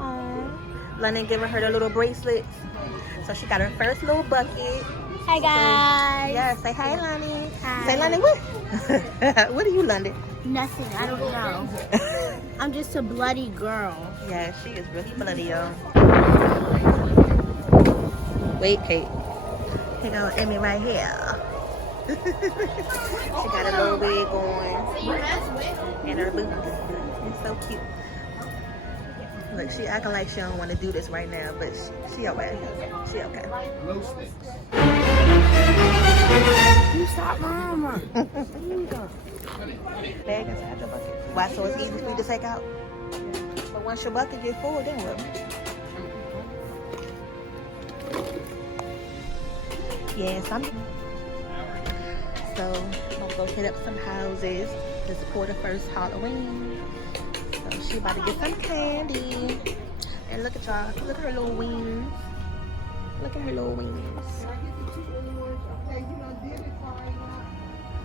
Oh, London giving her the little bracelets. So she got her first little bucket. Hi guys. So, yeah, say hi, London. Hi. Say, London, what? What are you, London? Nothing. I don't know. I'm just a bloody girl. Yeah, she is really bloody, y'all. Wait, Kate. Here go Emmy right here. She got a little wig on. And her boots. It's so cute. Look, she acting like she don't want to do this right now, but she okay. She okay. You stop, mama. Bag inside the bucket. Why? So it's easy for you to take out? But once your bucket get full, then what? Yes, so I'm gonna go hit up some houses to support the first Halloween. So she about to get some candy. And look at y'all. Look at her little wings. Look at her little wings.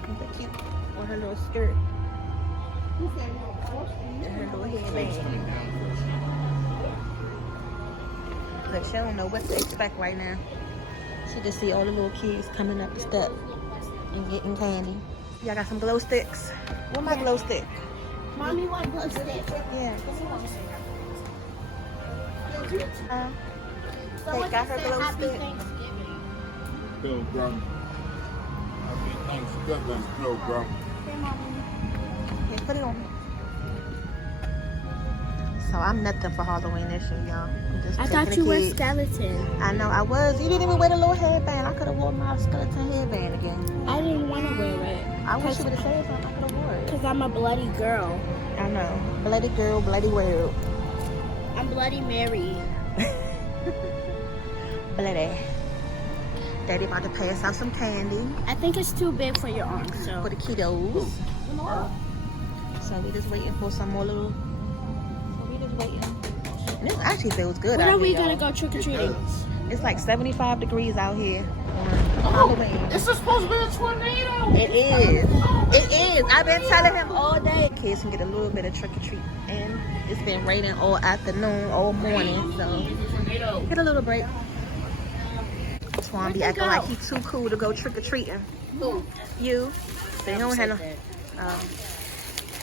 Look at cute on her little skirt. And her little headband. Look, she don't know what to expect right now. She just see all the little kids coming up the step and getting candy. Y'all got some glow sticks? What my glow stick? Mommy want glow stick. Yeah. They got her glow stick. Pilgrim. Happy Thanksgiving, Pilgrim. Here, Mommy. Okay, put it on. So I'm nothing for Halloween this year, y'all. I thought you were a skeleton. I know I was. You didn't even wear the little headband. I could have worn my skeleton headband again. I didn't want to wear it. I wish you would have said something. I could have worn it. Because I'm a bloody girl. I know. Bloody girl, bloody world. I'm Bloody Mary. Bloody. Daddy about to pass out some candy. I think it's too big for your arm, so. For the kiddos. So we just waiting for some more little. So we just waiting. And it actually feels good. When out are we here, gonna y'all. go trick or treating? It's like 75 degrees out here on Halloween. This is supposed to be a tornado. It is. It is. I've been telling him all day. Kids can get a little bit of trick or treat, and it's been raining all afternoon, all morning. So get a little break. Swan be acting like he's too cool to go trick or treating. Who? You. So you don't have no.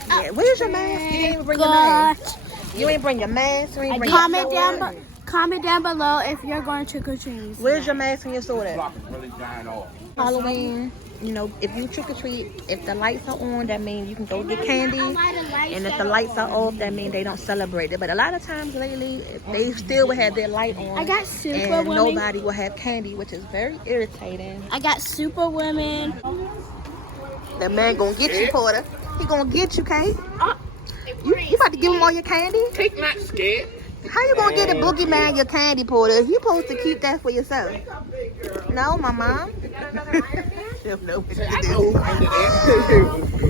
Yeah. Where's your mask? You didn't even bring your mask. You ain't bring your mask. You ain't bring Comment your down, sword. comment down below if you're going trick or treating. Where's your mask and your sword at? Clock is really dying off. Halloween, you know, if you trick or treat, if the lights are on, that means you can go get candy. And if the lights are off, that means they don't celebrate it. But a lot of times lately, they still will have their light on. I got Super and Women. nobody will have candy, which is very irritating. I got Super Women. That man gonna get you, Porter. He gonna get you, Kate. You about to give him all your candy? Take not scared. How you gonna get a boogeyman your candy, Porter? You supposed to keep that for yourself. No, my mom. She'll know what to I do. know who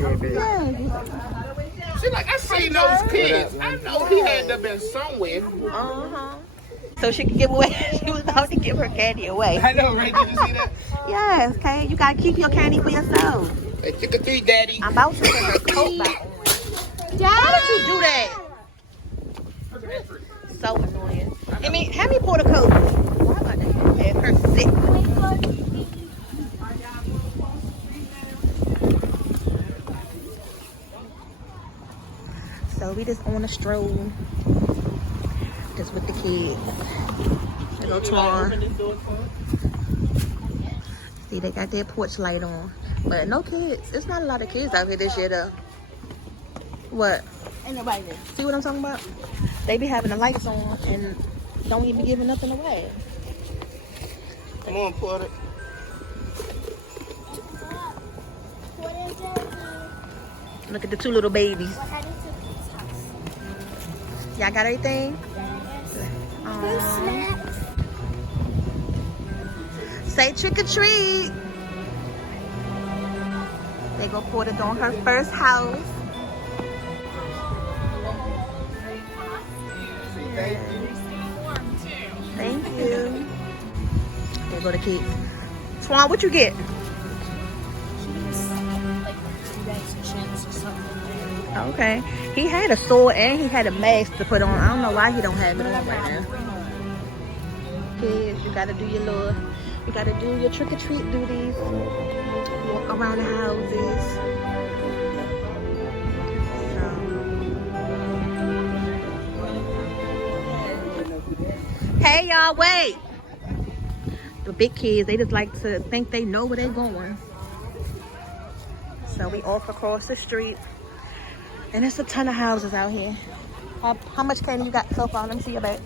under there. Yeah. She like, I seen those kids. I know he had to been somewhere. Uh-huh. So she could give away. She was about to give her candy away. I know, right? Did you see that? Yes, Kate. You gotta keep your candy for yourself. Hey, trick or treat, Daddy. I'm about to put her coat back on. Dad! Why did you do that? So annoying. I mean, have me pour the coat. Why about to have her sick? So we just on a stroll. Just with the kids. Little Twan. See, they got their porch light on. But no kids. It's not a lot of kids out here this year though. What? Ain't nobody there. See what I'm talking about? They be having the lights on and don't even be giving nothing away. Come on, Porter. Look at the two little babies. Y'all got everything? Say trick or treat. They go Porter on her first house. Thank you. There go the kids. Swan, what you get? Like 3 bags of chips or something. Okay. He had a sword and he had a mask to put on. I don't know why he don't have it on right now. Kids, you gotta do your little, you gotta do your trick-or-treat duties. Walk around the houses. So. Hey y'all, wait. The big kids, they just like to think they know where they're going. So we off across the street. And there's a ton of houses out here. How much candy you got so far? Let me see your bag.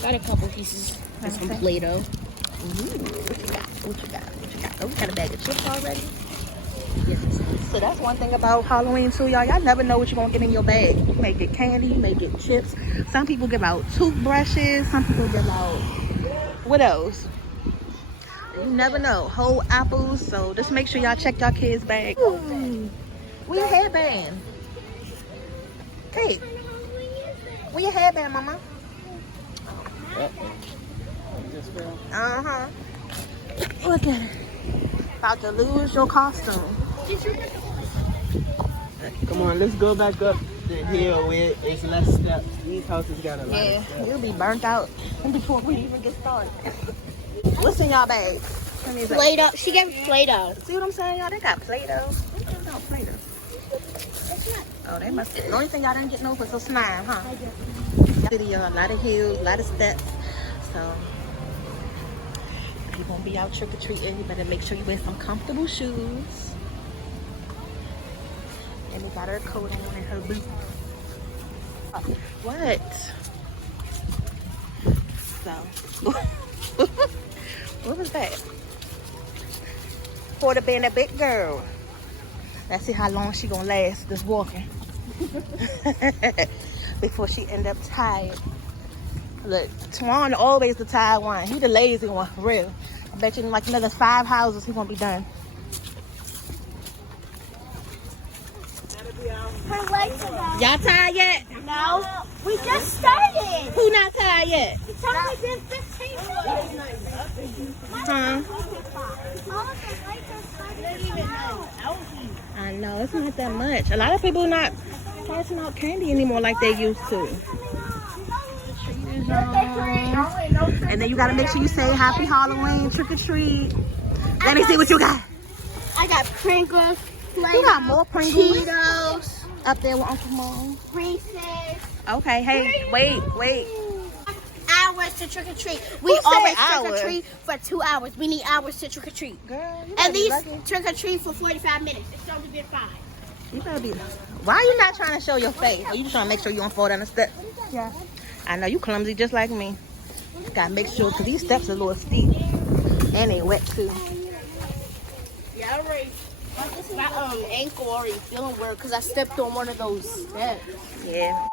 Got a couple pieces. There's some Play-Doh. What you got? What you got? What you got? Oh, you got a bag of chips already? Yes. So that's one thing about Halloween too, y'all. Y'all never know what you're gonna get in your bag. You may get candy, you may get chips. Some people give out toothbrushes. Some people give out, what else? You never know. Whole apples. So just make sure y'all check y'all kids' bag. Ooh. Where your headband? Kate, where your headband, mama? Uh-huh. Look at her. About to lose your costume. Come on, let's go back up the hill where it's less steps. These houses got a lot of steps. You'll be burnt out before we even get started. What's in y'all bag? Play-Doh. She gave me Play-Doh. See what I'm saying, y'all? They got Play-Doh. They got Play-Doh. Oh, they must. The only thing y'all didn't get no was some slime, huh? Video, a lot of hills, a lot of steps. So if you're gonna be out trick or treating, you better make sure you wear some comfortable shoes. And we got her coat on and her boots. What? So, what was that? For the being a big girl. Let's see how long she gonna last just walking before she end up tired. Look, Twan always the tired one. He the lazy one, for real. I bet you in like another 5 houses he gonna be done. Her legs are down. Y'all tired yet? No. We just started. Who not tired yet? It's only been 15 minutes. Huh? Mama, the lights are starting to come out. I know, it's not that much. A lot of people not passing out candy anymore like they used to. And then you gotta make sure you say happy Halloween, trick or treat. Let me see what you got. I got Pringles, Play-Doh, You got more Pringles Cheetos, up there with Uncle Mom. Reese's. Okay, hey, wait. Hours to trick or treat. We said always hours? trick or treat for 2 hours. We need hours to trick or treat. Girl, you And be these lucky. trick or treat for 45 minutes. It's only been 5. You better be. Why are you not trying to show your face? Are you just trying to make sure you don't fall down the steps? Yeah. I know you clumsy just like me. Gotta make sure because these steps are a little steep and they wet too. Yeah, already. My ankle already feeling weird because I stepped on one of those steps. Yeah.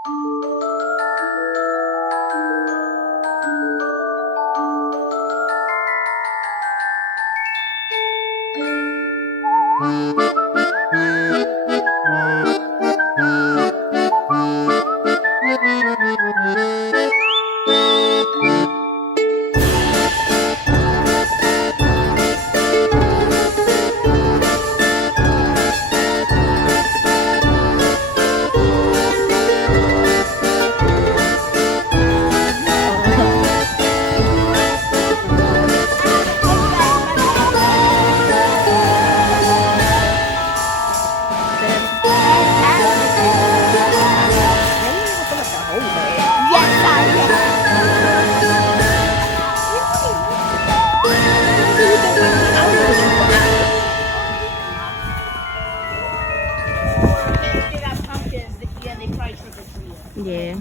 Yeah. Yeah.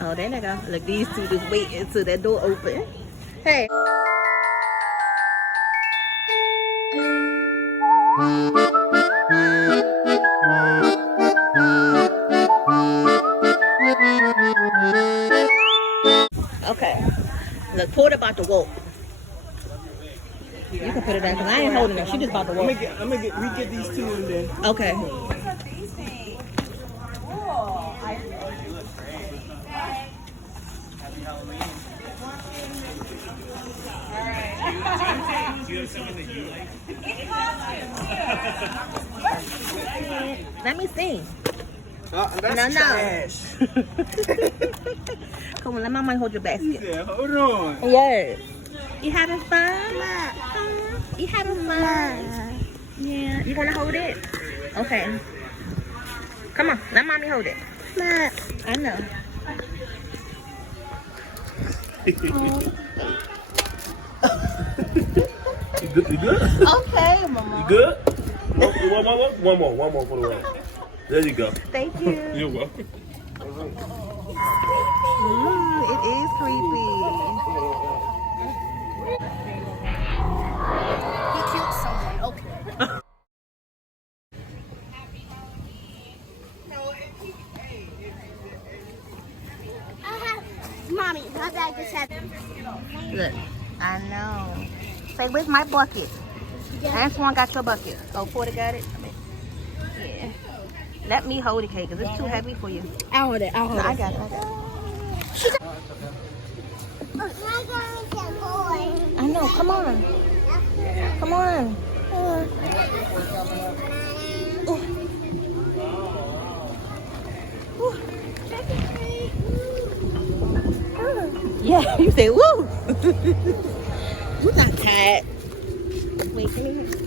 Oh, there they go. Look, these two just waiting until that door open. Hey. Okay. Look, Porter about to walk. You can put it down because I ain't holding her. She just about to walk. We get these two and then. Okay. Let me see. That's No. trash. Come on, let mama hold your basket. Yeah, hold on. Yes. You having fun? You having fun? Yeah. You want to hold it? Okay. Come on, let mommy hold it. I know. You good? Okay, mama. You good? One more for the way. There you go. Thank you. You're welcome. Ooh, it is creepy. He killed someone. Okay. Mommy, my dad just had. Look, I know. Say, where's my bucket? Antoine got your bucket. Oh, Porter got it? Yeah. Let me hold it, Kate, because it's too heavy for you. I'll hold it. No, I got it. I know. Come on. Come on. Yeah, you say woo. You're not tired. Wait, can you?